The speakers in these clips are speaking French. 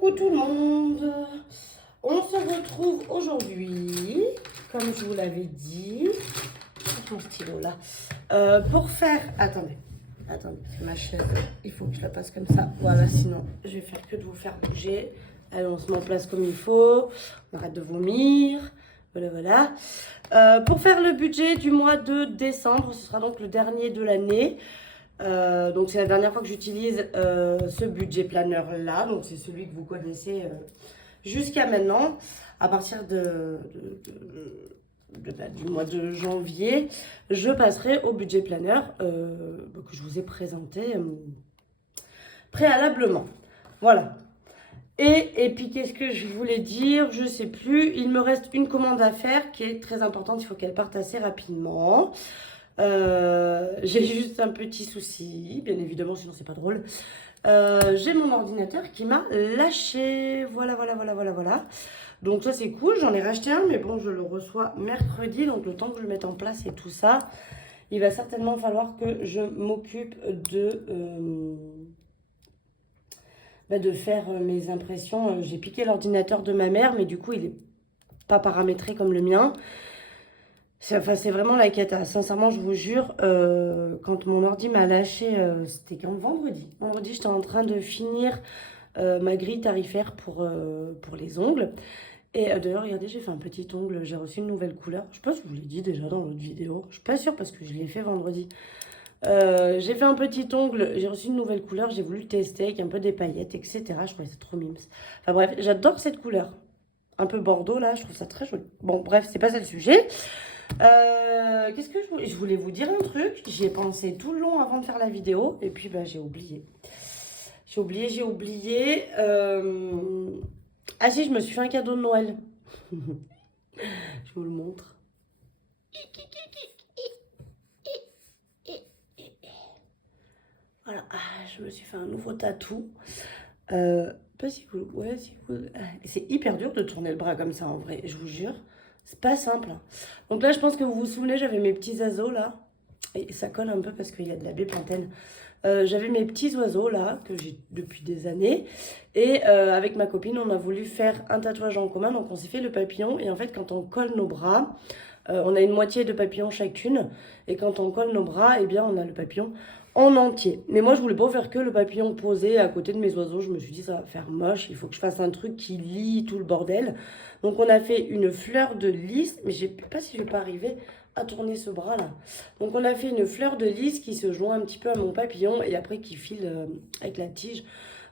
Coucou tout le monde. On se retrouve aujourd'hui, comme je vous l'avais dit, avec mon stylo là, pour faire... Attendez, parce que ma chaise, il faut que je la passe comme ça. Voilà, sinon je vais faire que de vous faire bouger. Allez, on se met en place comme il faut. On arrête de vomir. Voilà. Pour faire le budget du mois de décembre, ce sera donc le dernier de l'année. Donc c'est la dernière fois que j'utilise ce budget planner là, donc c'est celui que vous connaissez jusqu'à maintenant. À partir du mois de janvier, je passerai au budget planner que je vous ai présenté préalablement. Voilà. Et puis qu'est-ce que je voulais dire? Je sais plus. Il me reste une commande à faire qui est très importante, il faut qu'elle parte assez rapidement. J'ai juste un petit souci, bien évidemment, sinon c'est pas drôle. J'ai mon ordinateur qui m'a lâché. Voilà. Donc ça c'est cool, j'en ai racheté un, mais bon, je le reçois mercredi, donc le temps que je le mette en place et tout ça, il va certainement falloir que je m'occupe de faire mes impressions. J'ai piqué l'ordinateur de ma mère, mais du coup il est pas paramétré comme le mien. C'est vraiment la cata. Sincèrement, je vous jure, quand mon ordi m'a lâché, c'était quand vendredi. Vendredi, j'étais en train de finir ma grille tarifaire pour les ongles. Et d'ailleurs, regardez, j'ai fait un petit ongle. J'ai reçu une nouvelle couleur. Je sais pas si je vous l'ai dit déjà dans l'autre vidéo. Je suis pas sûre parce que je l'ai fait vendredi. J'ai fait un petit ongle. J'ai reçu une nouvelle couleur. J'ai voulu le tester avec un peu des paillettes, etc. Je trouvais ça trop mimes. Enfin bref, j'adore cette couleur. Un peu bordeaux là, je trouve ça très joli. Bon, bref, c'est pas ça le sujet. Qu'est-ce que je voulais vous dire un truc. J'y ai pensé tout le long avant de faire la vidéo. Et puis, bah, j'ai oublié. J'ai oublié. Ah si, je me suis fait un cadeau de Noël. Je vous le montre. Voilà, je me suis fait un nouveau tatou. Pas si vous... Ouais, si vous... C'est hyper dur de tourner le bras comme ça en vrai, je vous jure. C'est pas simple. Donc là, je pense que vous vous souvenez, j'avais mes petits oiseaux là. Et ça colle un peu parce qu'il y a de la bépantène. J'avais mes petits oiseaux là, que j'ai depuis des années. Et avec ma copine, on a voulu faire un tatouage en commun. Donc on s'est fait le papillon. Et en fait, quand on colle nos bras, on a une moitié de papillon chacune. Et quand on colle nos bras, eh bien, on a le papillon en entier. Mais moi, je voulais pas faire que le papillon posé à côté de mes oiseaux. Je me suis dit, ça va faire moche. Il faut que je fasse un truc qui lie tout le bordel. Donc, on a fait une fleur de lys. Mais je ne sais pas si je vais pas arriver à tourner ce bras là. Donc, on a fait une fleur de lys qui se joint un petit peu à mon papillon. Et après, qui file avec la tige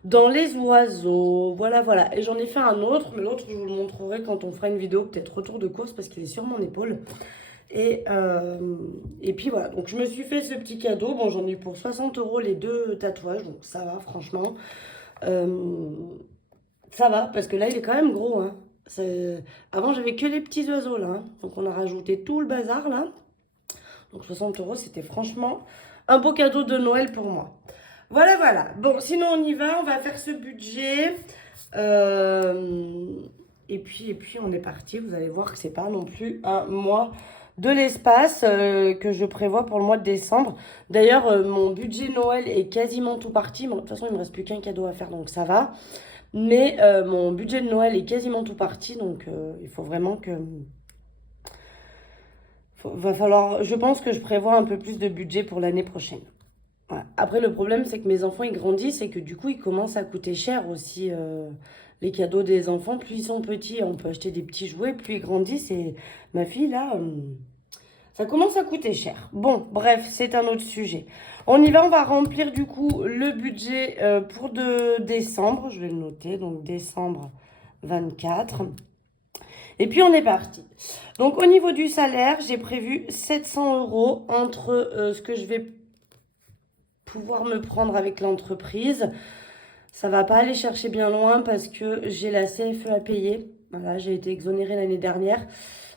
dans les oiseaux. Voilà. Et j'en ai fait un autre. Mais l'autre, je vous le montrerai quand on fera une vidéo, peut-être retour de course, parce qu'il est sur mon épaule. Et puis voilà, donc je me suis fait ce petit cadeau. Bon, j'en ai eu pour 60 € les deux tatouages, donc ça va, franchement. Ça va, parce que là, il est quand même gros. Hein. Avant, j'avais que les petits oiseaux, là. Hein. Donc, on a rajouté tout le bazar, là. Donc, 60 €, c'était franchement un beau cadeau de Noël pour moi. Voilà. Bon, sinon, on y va. On va faire ce budget. Et puis, on est parti. Vous allez voir que c'est pas non plus un mois de l'espace que je prévois pour le mois de décembre. D'ailleurs, mon budget Noël est quasiment tout parti. Bon, de toute façon, il ne me reste plus qu'un cadeau à faire, donc ça va. Mais mon budget de Noël est quasiment tout parti, donc il faut vraiment que... va falloir... Je pense que je prévois un peu plus de budget pour l'année prochaine. Ouais. Après, le problème, c'est que mes enfants, ils grandissent et que du coup, ils commencent à coûter cher aussi. Les cadeaux des enfants, plus ils sont petits, on peut acheter des petits jouets, plus ils grandissent. Et ma fille, là, ça commence à coûter cher. Bon, bref, c'est un autre sujet. On y va, on va remplir du coup le budget pour décembre. Je vais le noter, donc décembre 24. Et puis, on est parti. Donc, au niveau du salaire, j'ai prévu 700 € entre ce que je vais pouvoir me prendre avec l'entreprise. Ça va pas aller chercher bien loin parce que j'ai la CFE à payer. Voilà, j'ai été exonérée l'année dernière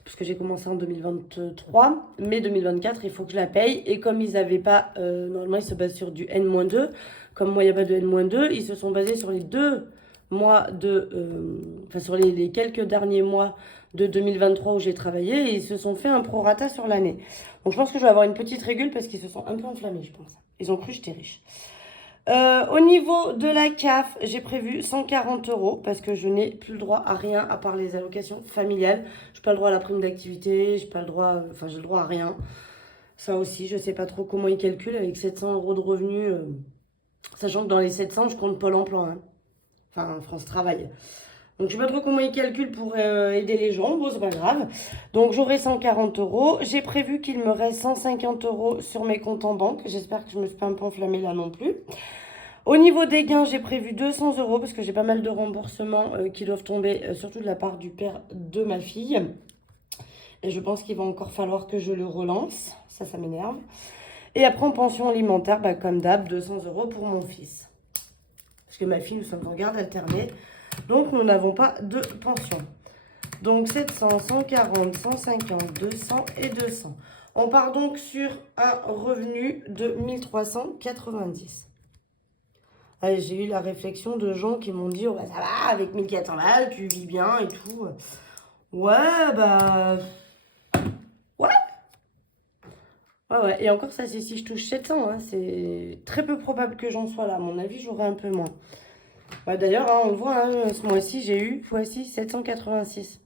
puisque j'ai commencé en 2023. Mais 2024, il faut que je la paye. Et comme ils n'avaient pas... normalement, ils se basent sur du N-2. Comme moi, il n'y a pas de N-2, ils se sont basés sur les 2 mois enfin, sur les quelques derniers mois de 2023 où j'ai travaillé. Et ils se sont fait un prorata sur l'année. Donc, je pense que je vais avoir une petite régule parce qu'ils se sont un peu enflammés, je pense. Ils ont cru que j'étais riche. Au niveau de la CAF, j'ai prévu 140 € parce que je n'ai plus le droit à rien à part les allocations familiales. Je n'ai pas le droit à la prime d'activité, j'ai pas le droit, enfin j'ai le droit à rien. Ça aussi, je ne sais pas trop comment ils calculent avec 700 € de revenus, sachant que dans les 700, je compte Pôle emploi, hein. Enfin France Travail. Donc je ne sais pas trop comment ils calculent pour aider les gens, bon c'est pas grave. Donc j'aurai 140 €. J'ai prévu qu'il me reste 150 € sur mes comptes en banque. J'espère que je ne me suis pas un peu enflammée là non plus. Au niveau des gains, j'ai prévu 200 € parce que j'ai pas mal de remboursements qui doivent tomber, surtout de la part du père de ma fille. Et je pense qu'il va encore falloir que je le relance. Ça m'énerve. Et après, en pension alimentaire, bah, comme d'hab, 200 € pour mon fils. Parce que ma fille, nous sommes en garde alternée. Donc, nous n'avons pas de pension. Donc, 700, 140, 150, 200 et 200. On part donc sur un revenu de 1390. J'ai eu la réflexion de gens qui m'ont dit, oh, bah, ça va, avec 1400 balles, tu vis bien et tout. Ouais, bah... Ouais. Ouais. Et encore, ça, c'est si je touche 700. Hein. C'est très peu probable que j'en sois là. À mon avis, j'aurai un peu moins. Bah, d'ailleurs, hein, on le voit, hein, ce mois-ci, j'ai eu, fois-ci, 786.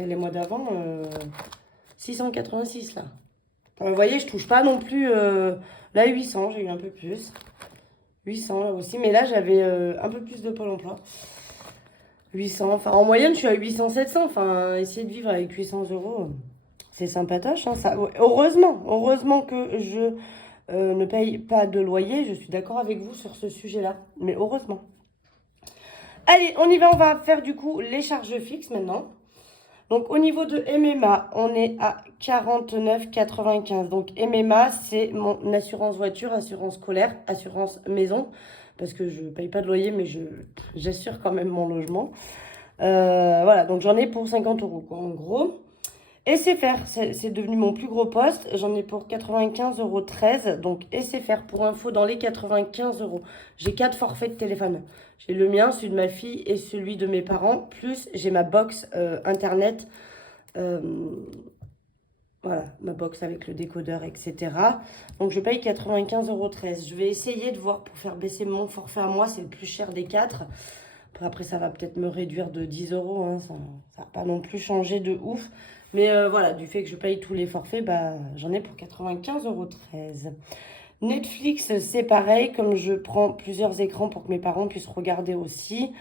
Et les mois d'avant, 686, là. Vous voyez, je touche pas non plus... là, 800, j'ai eu un peu plus. 800 là aussi, mais là j'avais un peu plus de Pôle emploi. 800, enfin en moyenne je suis à 800-700, enfin essayer de vivre avec 800 €, c'est sympatoche, hein, ça. Heureusement que je ne paye pas de loyer, je suis d'accord avec vous sur ce sujet-là, mais heureusement. Allez, on y va, on va faire du coup les charges fixes maintenant. Donc au niveau de MMA, on est à 49,95. Donc MMA, c'est mon assurance voiture, assurance scolaire, assurance maison. Parce que je ne paye pas de loyer, mais j'assure quand même mon logement. Voilà, donc j'en ai pour 50 € quoi, en gros. SFR, c'est devenu mon plus gros poste. J'en ai pour 95,13 €. Donc SFR, pour info, dans les 95 €, j'ai 4 forfaits de téléphone. J'ai le mien, celui de ma fille et celui de mes parents. Plus j'ai ma box internet. Voilà, ma box avec le décodeur, etc. Donc je paye 95,13 €. Je vais essayer de voir pour faire baisser mon forfait à moi. C'est le plus cher des 4. Après, ça va peut-être me réduire de 10 €. Hein. Ça va pas non plus changer de ouf. Mais voilà, du fait que je paye tous les forfaits, bah, j'en ai pour 95,13 €. Netflix, c'est pareil. Comme je prends plusieurs écrans pour que mes parents puissent regarder aussi.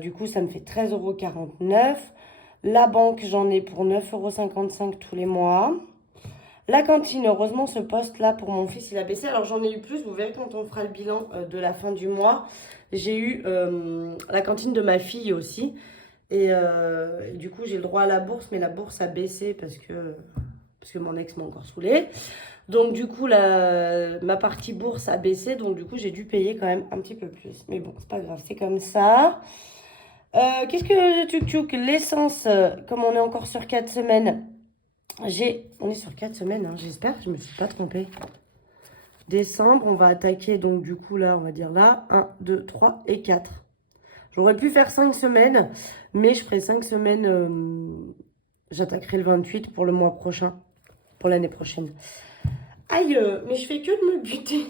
Du coup, ça me fait 13,49 €. La banque, j'en ai pour 9,55 € tous les mois. La cantine, heureusement, ce poste-là, pour mon fils, il a baissé. Alors, j'en ai eu plus. Vous verrez quand on fera le bilan de la fin du mois. J'ai eu la cantine de ma fille aussi. Et du coup, j'ai le droit à la bourse. Mais la bourse a baissé parce que mon ex m'a encore saoulée. Donc, du coup, ma partie bourse a baissé. Donc, du coup, j'ai dû payer quand même un petit peu plus. Mais bon, c'est pas grave, c'est comme ça. Qu'est-ce que tchouk l'essence, comme on est encore sur 4 semaines, on est sur 4 semaines, hein, j'espère que je ne me suis pas trompée. Décembre, on va attaquer, donc du coup là, on va dire là, 1, 2, 3 et 4. J'aurais pu faire 5 semaines, mais je ferai 5 semaines, j'attaquerai le 28 pour le mois prochain, pour l'année prochaine. Aïe, mais je fais que de me buter.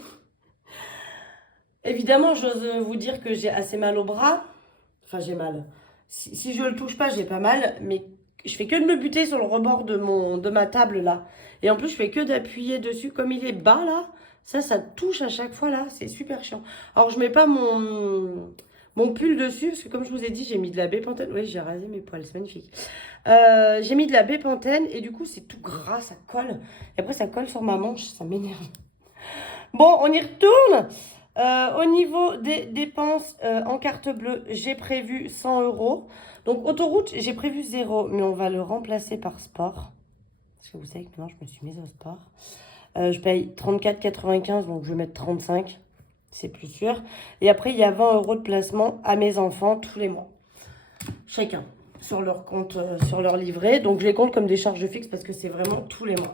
Évidemment, j'ose vous dire que j'ai assez mal au bras. Enfin, j'ai mal. Si je le touche pas, j'ai pas mal. Mais je fais que de me buter sur le rebord de ma table, là. Et en plus, je fais que d'appuyer dessus. Comme il est bas, là, ça touche à chaque fois, là. C'est super chiant. Alors, je mets pas mon pull dessus. Parce que comme je vous ai dit, j'ai mis de la bépantène. Oui, j'ai rasé mes poils. C'est magnifique. J'ai mis de la bépantène. Et du coup, c'est tout gras. Ça colle. Et après, ça colle sur ma manche. Ça m'énerve. Bon, on y retourne. Au niveau des dépenses en carte bleue, j'ai prévu 100 €. Donc, autoroute, j'ai prévu 0, mais on va le remplacer par sport. Parce que vous savez que maintenant, je me suis mise au sport. Je paye 34,95, donc je vais mettre 35. C'est plus sûr. Et après, il y a 20 € de placement à mes enfants tous les mois. Chacun, sur leur compte, sur leur livret. Donc, je les compte comme des charges fixes parce que c'est vraiment tous les mois.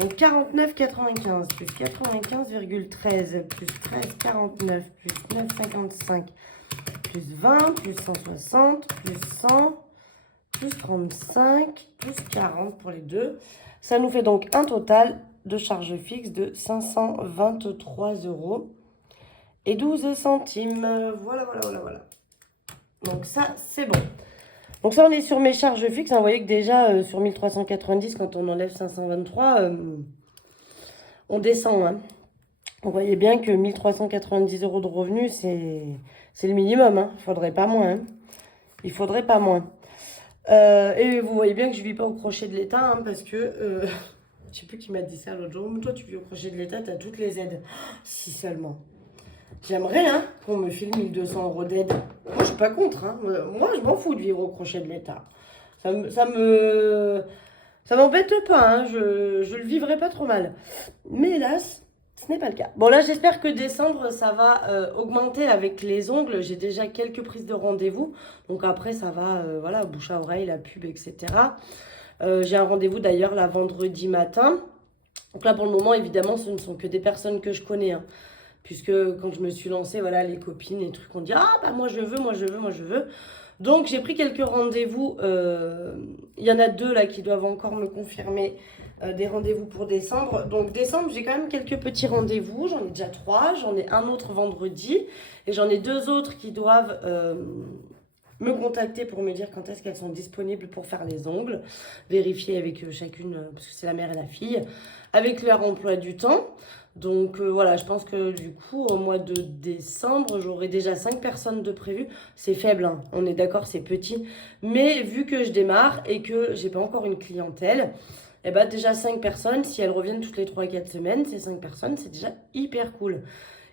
Donc 49,95 plus 95,13 plus 13,49 plus 9,55 plus 20 plus 160 plus 100 plus 35 plus 40 pour les deux. Ça nous fait donc un total de charge fixe de 523 euros et 12 centimes. Voilà, voilà, voilà, voilà. Donc ça, c'est bon. Donc ça, on est sur mes charges fixes. Vous voyez que déjà, sur 1390, quand on enlève 523, on descend. Hein. Vous voyez bien que 1390 euros de revenus, c'est le minimum. Hein. Il ne faudrait pas moins. Hein. Il ne faudrait pas moins. Et vous voyez bien que je ne vis pas au crochet de l'État, hein, parce que... je ne sais plus qui m'a dit ça l'autre jour. Mais toi, tu vis au crochet de l'État, tu as toutes les aides. Si seulement. J'aimerais hein, qu'on me file 1200 euros d'aide. Moi, je suis pas contre. Hein. Moi, je m'en fous de vivre au crochet de l'État. Ça m'embête pas. Hein. Je le vivrai pas trop mal. Mais hélas, ce n'est pas le cas. Bon, là, j'espère que décembre, ça va augmenter avec les ongles. J'ai déjà quelques prises de rendez-vous. Donc après, ça va, voilà, bouche à oreille, la pub, etc. J'ai un rendez-vous d'ailleurs là vendredi matin. Donc là, pour le moment, évidemment, ce ne sont que des personnes que je connais. Hein. Puisque quand je me suis lancée, voilà, les copines, les trucs, on dit « Ah, bah moi je veux, moi je veux, moi je veux ». Donc j'ai pris quelques rendez-vous. Il y en a 2 là qui doivent encore me confirmer des rendez-vous pour décembre. Donc décembre, j'ai quand même quelques petits rendez-vous. J'en ai déjà 3. J'en ai un autre vendredi. Et j'en ai 2 autres qui doivent me contacter pour me dire quand est-ce qu'elles sont disponibles pour faire les ongles. Vérifier avec chacune, parce que c'est la mère et la fille, avec leur emploi du temps. Donc voilà, je pense que du coup, au mois de décembre, j'aurai déjà 5 personnes de prévues. C'est faible, hein, on est d'accord, c'est petit. Mais vu que je démarre et que j'ai pas encore une clientèle, eh ben déjà 5 personnes, si elles reviennent toutes les 3-4 semaines, ces 5 personnes, c'est déjà hyper cool.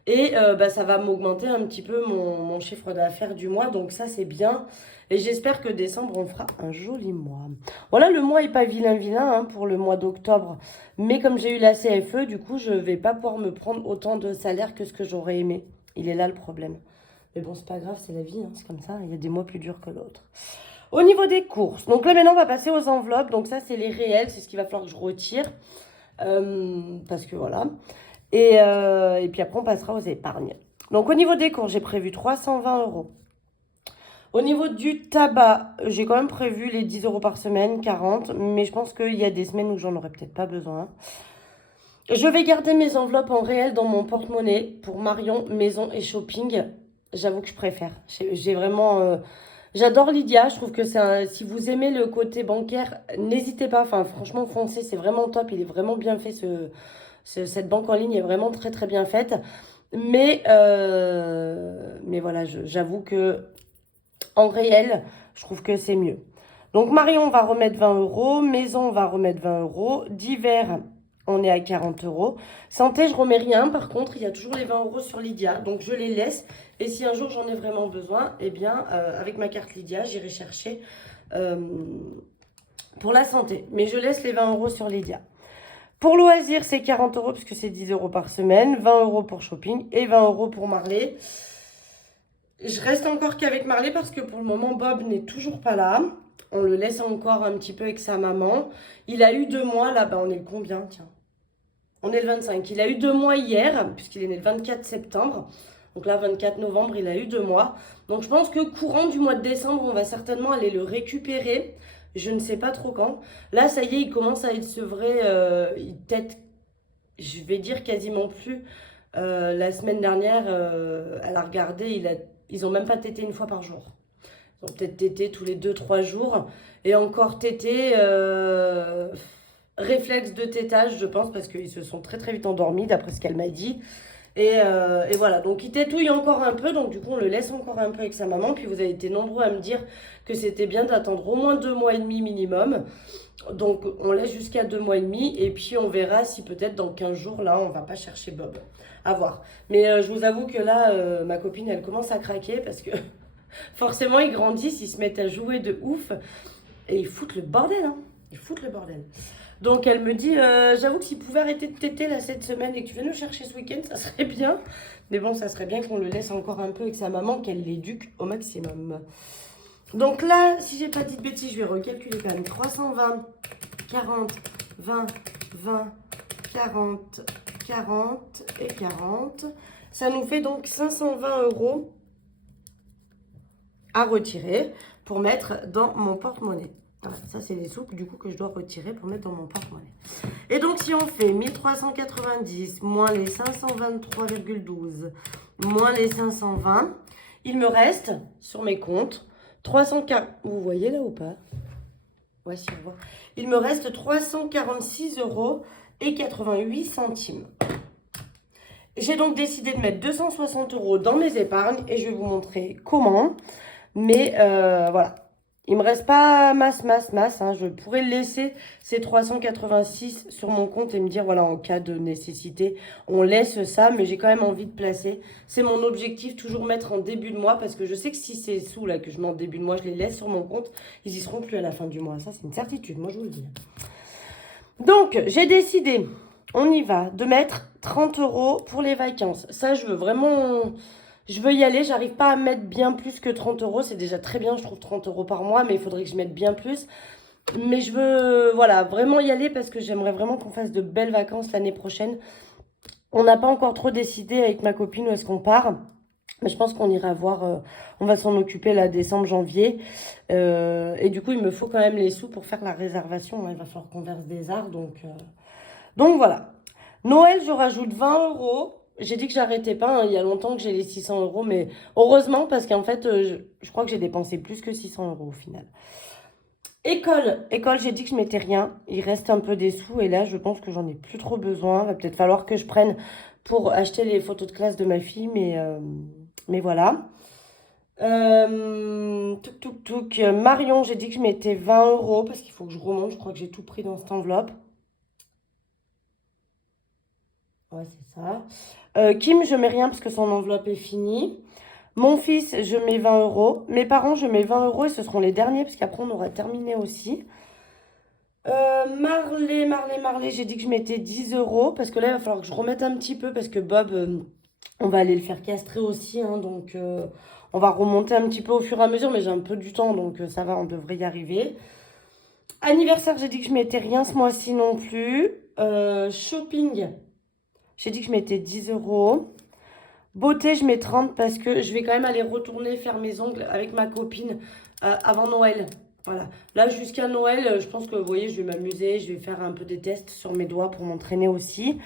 Et ça va m'augmenter un petit peu mon chiffre d'affaires du mois. Donc ça, c'est bien. Et j'espère que décembre, on fera un joli mois. Voilà, le mois n'est pas vilain hein, pour le mois d'octobre. Mais comme j'ai eu la CFE, du coup, je ne vais pas pouvoir me prendre autant de salaire que ce que j'aurais aimé. Il est là le problème. Mais bon, c'est pas grave, c'est la vie. Hein, c'est comme ça. Il y a des mois plus durs que l'autre. Au niveau des courses. Donc là, maintenant, on va passer aux enveloppes. Donc ça, c'est les réels. C'est ce qu'il va falloir que je retire. Parce que voilà... Et puis après, on passera aux épargnes. Donc, au niveau des courses, j'ai prévu 320 euros. Au niveau du tabac, j'ai quand même prévu les 10 euros par semaine, 40. Mais je pense qu'il y a des semaines où j'en aurais peut-être pas besoin. Je vais garder mes enveloppes en réel dans mon porte-monnaie pour Marion, maison et shopping. J'avoue que je préfère. J'ai vraiment... j'adore Lydia. Je trouve que si vous aimez le côté bancaire, n'hésitez pas. Enfin, franchement, foncez. C'est vraiment top. Il est vraiment bien fait, cette banque en ligne est vraiment très très bien faite. Mais voilà, j'avoue que en réel, je trouve que c'est mieux. Donc Marion, on va remettre 20 euros. Maison, on va remettre 20 euros. Divers, on est à 40 euros. Santé, je remets rien. Par contre, il y a toujours les 20 euros sur Lydia. Donc je les laisse. Et si un jour j'en ai vraiment besoin, eh bien, avec ma carte Lydia, j'irai chercher pour la santé. Mais je laisse les 20 euros sur Lydia. Pour loisirs, c'est 40 euros puisque c'est 10 euros par semaine, 20 euros pour shopping et 20 euros pour Marley. Je reste encore qu'avec Marley parce que pour le moment, Bob n'est toujours pas là. On le laisse encore un petit peu avec sa maman. Il a eu 2 mois, là-bas, on est le combien, tiens? On est le 25. Il a eu 2 mois hier, puisqu'il est né le 24 septembre. Donc là, 24 novembre, il a eu 2 mois. Donc je pense que courant du mois de décembre, on va certainement aller le récupérer. Je ne sais pas trop quand. Là, ça y est, il commence à être sevré. Il tète, je vais dire quasiment plus. La semaine dernière, elle a regardé, ils ont même pas tété une fois par jour. Ils ont peut-être tété tous les 2-3 jours. Et encore tété, réflexe de tétage, je pense, parce qu'ils se sont très très vite endormis, d'après ce qu'elle m'a dit. Et voilà, donc il tétouille encore un peu, donc du coup on le laisse encore un peu avec sa maman. Puis vous avez été nombreux à me dire que c'était bien d'attendre au moins 2 mois et demi minimum. Donc on laisse jusqu'à 2 mois et demi et puis on verra si peut-être dans 15 jours là on va pas chercher Bob. À voir. Mais je vous avoue que là ma copine elle commence à craquer parce que forcément ils grandissent, ils se mettent à jouer de ouf et ils foutent le bordel, hein. Ils foutent le bordel. Donc elle me dit, j'avoue que s'il pouvait arrêter de téter là cette semaine et que tu viennes le chercher ce week-end, ça serait bien. Mais bon, ça serait bien qu'on le laisse encore un peu avec sa maman, qu'elle l'éduque au maximum. Donc là, si j'ai pas dit de bêtises, je vais recalculer quand même. 320, 40, 20, 20, 40, 40 et 40. Ça nous fait donc 520 euros à retirer pour mettre dans mon porte-monnaie. Voilà, ça, c'est les sous du coup que je dois retirer pour mettre dans mon porte-monnaie. Et donc, si on fait 1390 moins les 523,12 moins les 520, il me reste sur mes comptes 340. Vous voyez là ou pas? Ouais, si on voit. Il me reste 346 euros et 88 centimes. J'ai donc décidé de mettre 260 euros dans mes épargnes et je vais vous montrer comment. Mais voilà. Il me reste pas masse. Hein. Je pourrais laisser ces 386 sur mon compte et me dire, voilà, en cas de nécessité, on laisse ça. Mais j'ai quand même envie de placer. C'est mon objectif, toujours mettre en début de mois. Parce que je sais que si ces sous là que je mets en début de mois, je les laisse sur mon compte, ils y seront plus à la fin du mois. Ça, c'est une certitude, moi je vous le dis. Donc, j'ai décidé, on y va, de mettre 30 euros pour les vacances. Ça, je veux vraiment... Je veux y aller, j'arrive pas à mettre bien plus que 30 euros. C'est déjà très bien, je trouve 30 euros par mois, mais il faudrait que je mette bien plus. Mais je veux, voilà, vraiment y aller parce que j'aimerais vraiment qu'on fasse de belles vacances l'année prochaine. On n'a pas encore trop décidé avec ma copine où est-ce qu'on part. Mais je pense qu'on ira voir, on va s'en occuper là, décembre, janvier. Et du coup, il me faut quand même les sous pour faire la réservation. Il va falloir qu'on verse des arts, donc voilà. Noël, je rajoute 20 euros. J'ai dit que j'arrêtais pas, hein, il y a longtemps que j'ai les 600 euros, mais heureusement parce qu'en fait, je crois que j'ai dépensé plus que 600 euros au final. École, j'ai dit que je mettais rien. Il reste un peu des sous et là, je pense que j'en ai plus trop besoin. Va peut-être falloir que je prenne pour acheter les photos de classe de ma fille, mais voilà. Marion, j'ai dit que je mettais 20 euros parce qu'il faut que je remonte. Je crois que j'ai tout pris dans cette enveloppe. Ouais, c'est ça. Kim, je mets rien parce que son enveloppe est finie. Mon fils, je mets 20 euros. Mes parents, je mets 20 euros et ce seront les derniers parce qu'après, on aura terminé aussi. Marley, j'ai dit que je mettais 10 euros parce que là, il va falloir que je remette un petit peu parce que Bob, on va aller le faire castrer aussi. Hein, donc, on va remonter un petit peu au fur et à mesure, mais j'ai un peu du temps, donc ça va, on devrait y arriver. Anniversaire, j'ai dit que je mettais rien ce mois-ci non plus. Shopping, j'ai dit que je mettais 10 euros. Beauté, je mets 30 parce que je vais quand même aller retourner faire mes ongles avec ma copine avant Noël. Voilà. Là, jusqu'à Noël, je pense que, vous voyez, je vais m'amuser. Je vais faire un peu des tests sur mes doigts pour m'entraîner aussi.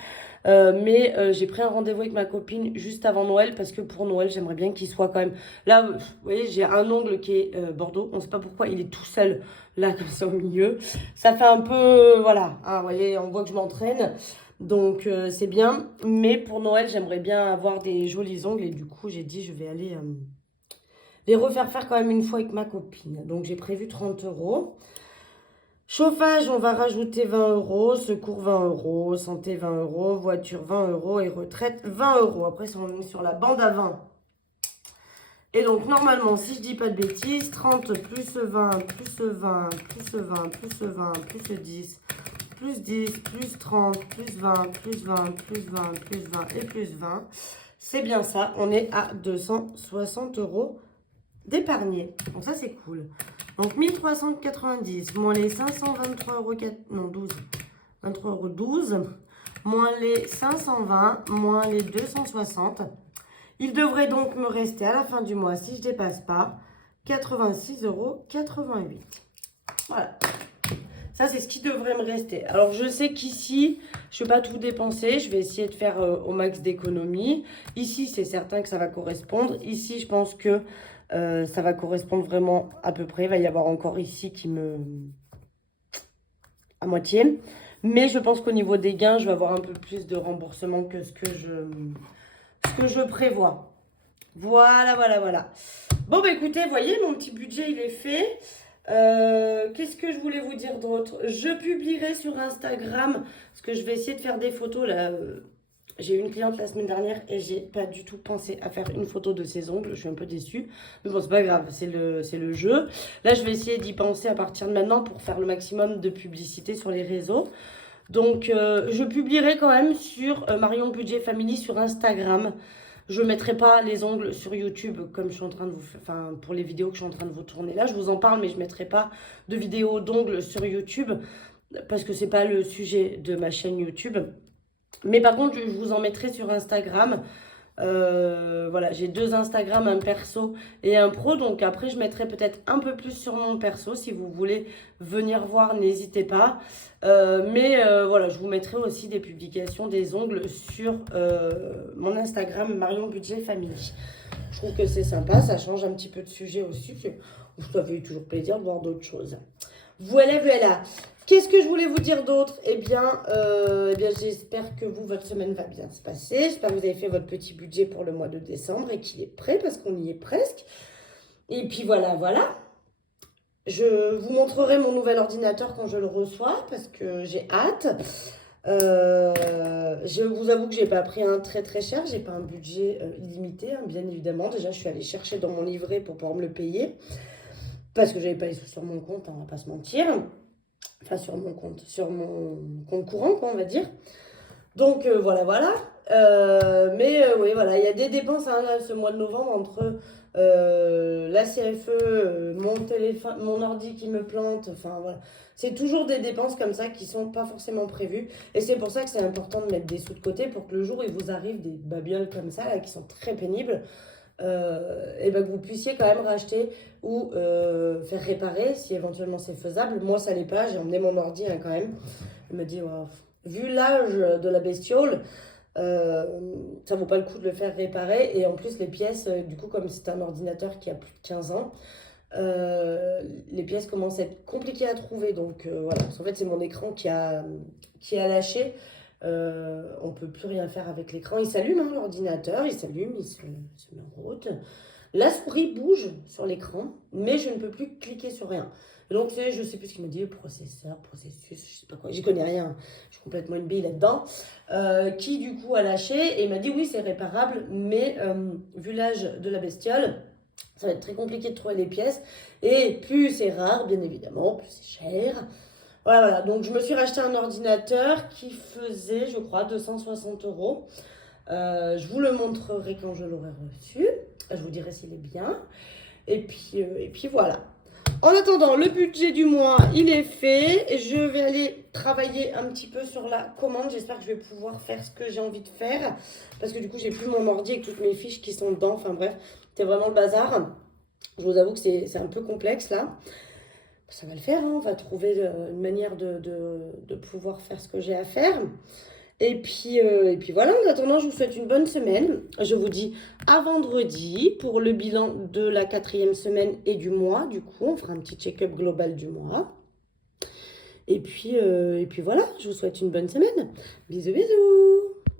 Mais j'ai pris un rendez-vous avec ma copine juste avant Noël parce que pour Noël, j'aimerais bien qu'il soit quand même... Là, vous voyez, j'ai un ongle qui est Bordeaux. On ne sait pas pourquoi, il est tout seul là, comme ça, au milieu. Ça fait un peu... Voilà. Hein, vous voyez, on voit que je m'entraîne. Donc, c'est bien. Mais pour Noël, j'aimerais bien avoir des jolis ongles. Et du coup, j'ai dit, je vais aller les refaire faire quand même une fois avec ma copine. Donc, j'ai prévu 30 euros. Chauffage, on va rajouter 20 euros. Secours, 20 euros. Santé, 20 euros. Voiture, 20 euros. Et retraite, 20 euros. Après, on est sur la bande à 20. Et donc, normalement, si je dis pas de bêtises, 30 plus 20, plus 20, plus 20, plus 20, plus 10... plus 10, plus 30, plus 20, plus 20, plus 20, plus 20 et plus 20. C'est bien ça, on est à 260 euros d'épargnés. Donc ça, c'est cool. Donc 1390 moins les 523 euros, non 12, 23 euros 12, moins les 520, moins les 260. Il devrait donc me rester à la fin du mois, si je ne dépasse pas, 86,88 euros. Voilà. Ça, c'est ce qui devrait me rester. Alors, je sais qu'ici, je ne vais pas tout dépenser. Je vais essayer de faire au max d'économies. Ici, c'est certain que ça va correspondre. Ici, je pense que ça va correspondre vraiment à peu près. Il va y avoir encore ici qui me... à moitié. Mais je pense qu'au niveau des gains, je vais avoir un peu plus de remboursement que ce que je prévois. Voilà. Bon, bah écoutez, vous voyez, mon petit budget, il est fait. Qu'est-ce que je voulais vous dire d'autre? Je publierai sur Instagram, parce que je vais essayer de faire des photos là. J'ai eu une cliente la semaine dernière et j'ai pas du tout pensé à faire une photo de ses ongles. Je suis un peu déçue. Mais bon, c'est pas grave, c'est le jeu. Là, je vais essayer d'y penser à partir de maintenant pour faire le maximum de publicité sur les réseaux. Donc, je publierai quand même sur Marion Budget Family sur Instagram. Je ne mettrai pas les ongles sur YouTube comme je suis en train de vous faire, enfin pour les vidéos que je suis en train de vous tourner là. Je vous en parle, mais je ne mettrai pas de vidéos d'ongles sur YouTube parce que ce n'est pas le sujet de ma chaîne YouTube. Mais par contre, je vous en mettrai sur Instagram. Voilà, j'ai 2 Instagram, un perso et un pro. Donc après, je mettrai peut-être un peu plus sur mon perso. Si vous voulez venir voir, n'hésitez pas. Voilà, je vous mettrai aussi des publications des ongles sur mon Instagram Marion Budget Family. Je trouve que c'est sympa, ça change un petit peu de sujet aussi. Ça fait toujours plaisir de voir d'autres choses. Voilà, voilà. Qu'est-ce que je voulais vous dire d'autre? Eh bien, j'espère que vous, votre semaine va bien se passer. J'espère que vous avez fait votre petit budget pour le mois de décembre et qu'il est prêt parce qu'on y est presque. Et puis voilà, voilà. Je vous montrerai mon nouvel ordinateur quand je le reçois parce que j'ai hâte. Je vous avoue que j'ai pas pris un très très cher. J'ai pas un budget illimité, hein, bien évidemment. Déjà, je suis allée chercher dans mon livret pour pouvoir me le payer parce que j'avais pas les sous sur mon compte, hein, on va pas se mentir. Enfin, sur mon compte courant, quoi, on va dire. Donc, voilà, voilà. Oui, voilà, il y a des dépenses hein, là, ce mois de novembre entre la CFE, mon téléphone, mon ordi qui me plante. Enfin, voilà. C'est toujours des dépenses comme ça qui sont pas forcément prévues. Et c'est pour ça que c'est important de mettre des sous de côté pour que le jour où il vous arrive des babioles comme ça, là, qui sont très pénibles, et ben que vous puissiez quand même racheter ou faire réparer si éventuellement c'est faisable. Moi, ça l'est pas. J'ai emmené mon ordi hein, quand même. Je me dis, wow, vu l'âge de la bestiole, ça vaut pas le coup de le faire réparer. Et en plus, les pièces, du coup, comme c'est un ordinateur qui a plus de 15 ans, les pièces commencent à être compliquées à trouver. Donc voilà, parce qu'en fait, c'est mon écran qui a lâché. On peut plus rien faire avec l'écran. Il s'allume, hein, l'ordinateur, il s'allume, il se met en route. La souris bouge sur l'écran, mais je ne peux plus cliquer sur rien. Et donc, tu sais, je sais plus ce qu'il m'a dit, processeur, processus, je sais pas quoi, j'y connais rien. Je suis complètement une bille là-dedans. Qui du coup a lâché et il m'a dit oui, c'est réparable, mais vu l'âge de la bestiole, ça va être très compliqué de trouver les pièces. Et plus c'est rare, bien évidemment, plus c'est cher. Voilà, voilà. Donc je me suis racheté un ordinateur qui faisait, je crois, 260 euros. Je vous le montrerai quand je l'aurai reçu. Je vous dirai s'il est bien. Et puis voilà. En attendant, le budget du mois, il est fait. Je vais aller travailler un petit peu sur la commande. J'espère que je vais pouvoir faire ce que j'ai envie de faire. Parce que du coup, j'ai plus mon ordi avec toutes mes fiches qui sont dedans. Enfin bref, c'est vraiment le bazar. Je vous avoue que c'est un peu complexe là. Ça va le faire, hein. On va trouver une manière de pouvoir faire ce que j'ai à faire. Et puis voilà, en attendant, je vous souhaite une bonne semaine. Je vous dis à vendredi pour le bilan de la 4e semaine et du mois. Du coup, on fera un petit check-up global du mois. Et puis voilà, je vous souhaite une bonne semaine. Bisous, bisous.